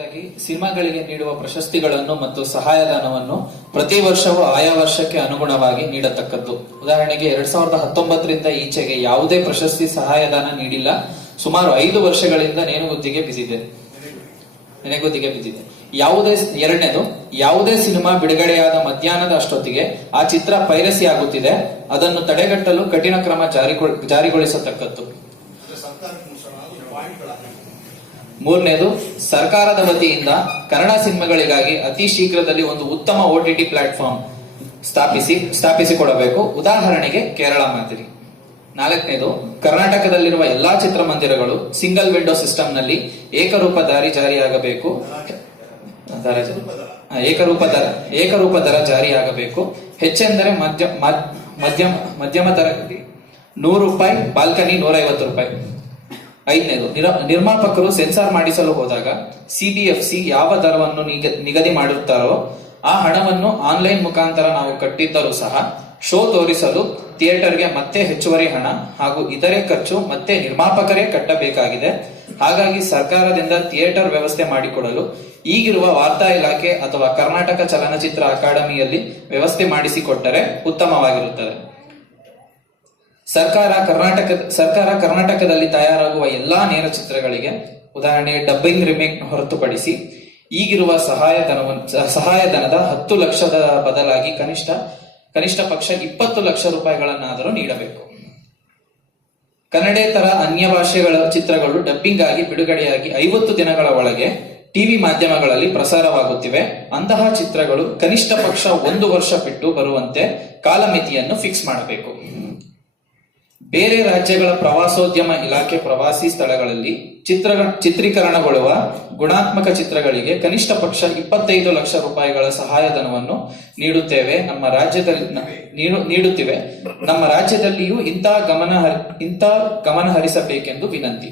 ಹಾಗಾಗಿ ಸಿನಿಮಾಗಳಿಗೆ ನೀಡುವ ಪ್ರಶಸ್ತಿಗಳನ್ನು ಮತ್ತು ಸಹಾಯಧನವನ್ನು ಪ್ರತಿ ವರ್ಷವೂ ಆಯಾ ವರ್ಷಕ್ಕೆ ಅನುಗುಣವಾಗಿ ನೀಡತಕ್ಕದ್ದು. ಉದಾಹರಣೆಗೆ 2019ರಿಂದ ಈಚೆಗೆ ಯಾವುದೇ ಪ್ರಶಸ್ತಿ ಸಹಾಯಧನ ನೀಡಿಲ್ಲ. ಸುಮಾರು 5 ವರ್ಷಗಳಿಂದ ನೆನೆಗುದ್ದಿಗೆ ಬಿದ್ದಿದೆ. ಎರಡನೇದು, ಯಾವುದೇ ಸಿನಿಮಾ ಬಿಡುಗಡೆಯಾದ ಮಧ್ಯಾಹ್ನದ ಅಷ್ಟೊತ್ತಿಗೆ ಆ ಚಿತ್ರ ಪೈರಸಿ ಆಗುತ್ತಿದೆ, ಅದನ್ನು ತಡೆಗಟ್ಟಲು ಕಠಿಣ ಕ್ರಮ ಜಾರಿಗೊಳಿಸತಕ್ಕದ್ದು. ಮೂರನೇದು, ಸರ್ಕಾರದ ವತಿಯಿಂದ ಕನ್ನಡ ಸಿನಿಮಾಗಳಿಗಾಗಿ ಅತಿ ಶೀಘ್ರದಲ್ಲಿ ಒಂದು ಉತ್ತಮ OTT ಪ್ಲಾಟ್ಫಾರ್ಮ್ ಸ್ಥಾಪಿಸಿಕೊಡಬೇಕು. ಉದಾಹರಣೆಗೆ ಕೇರಳ ಮಾದರಿ. ನಾಲ್ಕನೇದು, ಕರ್ನಾಟಕದಲ್ಲಿರುವ ಎಲ್ಲಾ ಚಿತ್ರಮಂದಿರಗಳು ಸಿಂಗಲ್ ವಿಂಡೋ ಸಿಸ್ಟಮ್ ನಲ್ಲಿ ಏಕರೂಪ ದರ ಜಾರಿಯಾಗಬೇಕು. ಹೆಚ್ಚೆಂದರೆ ಮಧ್ಯಮ ತರಗತಿ ₹100, ಬಾಲ್ಕನಿ ₹150. ಐದನೇದು, ನಿರ್ಮಾಪಕರು ಸೆನ್ಸಾರ್ ಮಾಡಿಸಲು ಹೋದಾಗ CBFC ಯಾವ ದರವನ್ನು ನಿಗದಿ ಮಾಡಿರುತ್ತಾರೋ ಆ ಹಣವನ್ನು ಆನ್ಲೈನ್ ಮುಖಾಂತರ ನಾವು ಕಟ್ಟಿದ್ದರೂ ಸಹ ಶೋ ತೋರಿಸಲು ಥಿಯೇಟರ್ಗೆ ಮತ್ತೆ ಹೆಚ್ಚುವರಿ ಹಣ ಹಾಗೂ ಇತರೆ ಖರ್ಚು ಮತ್ತೆ ನಿರ್ಮಾಪಕರೇ ಕಟ್ಟಬೇಕಾಗಿದೆ. ಹಾಗಾಗಿ ಸರ್ಕಾರದಿಂದ ಥಿಯೇಟರ್ ವ್ಯವಸ್ಥೆ ಮಾಡಿಕೊಡಲು ಈಗಿರುವ ವಾರ್ತಾ ಇಲಾಖೆ ಅಥವಾ ಕರ್ನಾಟಕ ಚಲನಚಿತ್ರ ಅಕಾಡೆಮಿಯಲ್ಲಿ ವ್ಯವಸ್ಥೆ ಮಾಡಿಸಿಕೊಟ್ಟರೆ ಉತ್ತಮವಾಗಿರುತ್ತದೆ. ಸರ್ಕಾರ ಕರ್ನಾಟಕದಲ್ಲಿ ತಯಾರಾಗುವ ಎಲ್ಲಾ ನೇರ ಚಿತ್ರಗಳಿಗೆ, ಉದಾಹರಣೆ ಡಬ್ಬಿಂಗ್ ರಿಮೇಕ್ ಹೊರತುಪಡಿಸಿ, ಈಗಿರುವ ಸಹಾಯಧನದ 10 ಲಕ್ಷದ ಬದಲಾಗಿ ಕನಿಷ್ಠ ಪಕ್ಷ 20 ಲಕ್ಷ ರೂಪಾಯಿಗಳನ್ನಾದರೂ ನೀಡಬೇಕು. ಕನ್ನಡೇತರ ಅನ್ಯ ಭಾಷೆಗಳ ಚಿತ್ರಗಳು ಡಬ್ಬಿಂಗ್ ಆಗಿ ಬಿಡುಗಡೆಯಾಗಿ 50 ದಿನಗಳ ಒಳಗೆ ಟಿವಿ ಮಾಧ್ಯಮಗಳಲ್ಲಿ ಪ್ರಸಾರವಾಗುತ್ತಿವೆ. ಅಂತಹ ಚಿತ್ರಗಳು ಕನಿಷ್ಠ ಪಕ್ಷ 1 ವರ್ಷ ಬಿಟ್ಟು ಬರುವಂತೆ ಕಾಲಮಿತಿಯನ್ನು ಫಿಕ್ಸ್ ಮಾಡಬೇಕು. ಬೇರೆ ರಾಜ್ಯಗಳ ಪ್ರವಾಸೋದ್ಯಮ ಇಲಾಖೆ ಪ್ರವಾಸಿ ಸ್ಥಳಗಳಲ್ಲಿ ಚಿತ್ರೀಕರಣಗೊಳ್ಳುವ ಗುಣಾತ್ಮಕ ಚಿತ್ರಗಳಿಗೆ ಕನಿಷ್ಠ ಪಕ್ಷ 25 ಲಕ್ಷ ರೂಪಾಯಿಗಳ ಸಹಾಯಧನವನ್ನು ನೀಡುತ್ತಿವೆ. ನಮ್ಮ ರಾಜ್ಯದಲ್ಲಿಯೂ ಇಂಥ ಗಮನ ಹರಿಸಬೇಕೆಂದು ವಿನಂತಿ.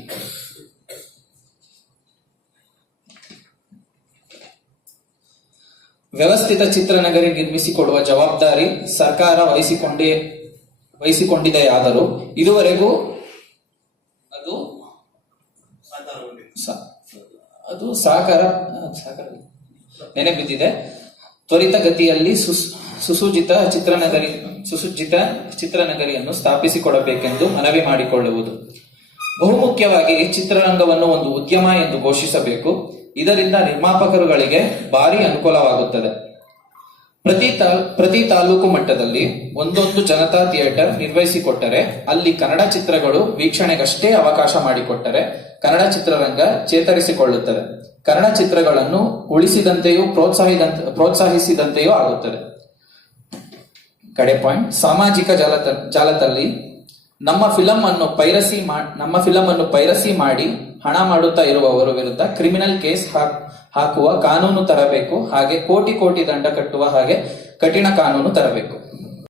ವ್ಯವಸ್ಥಿತ ಚಿತ್ರನಗರಿ ನಿರ್ಮಿಸಿಕೊಡುವ ಜವಾಬ್ದಾರಿ ಸರ್ಕಾರ ವಹಿಸಿಕೊಂಡಿದೆಯಾದರೂ ಇದುವರೆಗೂ ಅದು ಸಾಕಾರ ನೆನೆಬಿದ್ದಿದೆ. ತ್ವರಿತಗತಿಯಲ್ಲಿ ಸುಸಜ್ಜಿತ ಚಿತ್ರನಗರಿಯನ್ನು ಸ್ಥಾಪಿಸಿಕೊಡಬೇಕೆಂದು ಮನವಿ ಮಾಡಿಕೊಳ್ಳುವುದು. ಬಹುಮುಖ್ಯವಾಗಿ ಚಿತ್ರರಂಗವನ್ನು ಒಂದು ಉದ್ಯಮ ಎಂದು ಘೋಷಿಸಬೇಕು. ಇದರಿಂದ ನಿರ್ಮಾಪಕರುಗಳಿಗೆ ಭಾರಿ ಅನುಕೂಲವಾಗುತ್ತದೆ. ಪ್ರತಿ ತಾಲೂಕು ಮಟ್ಟದಲ್ಲಿ ಒಂದೊಂದು ಜನತಾ ಥಿಯೇಟರ್ ನಿರ್ವಹಿಸಿಕೊಟ್ಟರೆ, ಅಲ್ಲಿ ಕನ್ನಡ ಚಿತ್ರಗಳು ವೀಕ್ಷಣೆಗಷ್ಟೇ ಅವಕಾಶ ಮಾಡಿಕೊಟ್ಟರೆ ಕನ್ನಡ ಚಿತ್ರರಂಗ ಚೇತರಿಸಿಕೊಳ್ಳುತ್ತದೆ. ಕನ್ನಡ ಚಿತ್ರಗಳನ್ನು ಉಳಿಸಿದಂತೆಯೂ ಪ್ರೋತ್ಸಾಹಿಸಿದಂತೆಯೂ ಆಗುತ್ತದೆ. ಕಡೆ ಪಾಯಿಂಟ್, ಸಾಮಾಜಿಕ ಜಾಲದಲ್ಲಿ ನಮ್ಮ ಫಿಲಂ ಅನ್ನು ಪೈರಸಿ ಮಾಡಿ ಹಣ ಮಾಡುತ್ತಾ ಇರುವವರ ವಿರುದ್ಧ ಕ್ರಿಮಿನಲ್ ಕೇಸ್ ಹಾಕುವ ಕಾನೂನು ತರಬೇಕು. ಹಾಗೆ ಕೋಟಿ ದಂಡ ಕಟ್ಟುವ ಹಾಗೆ ಕಠಿಣ ಕಾನೂನು ತರಬೇಕು.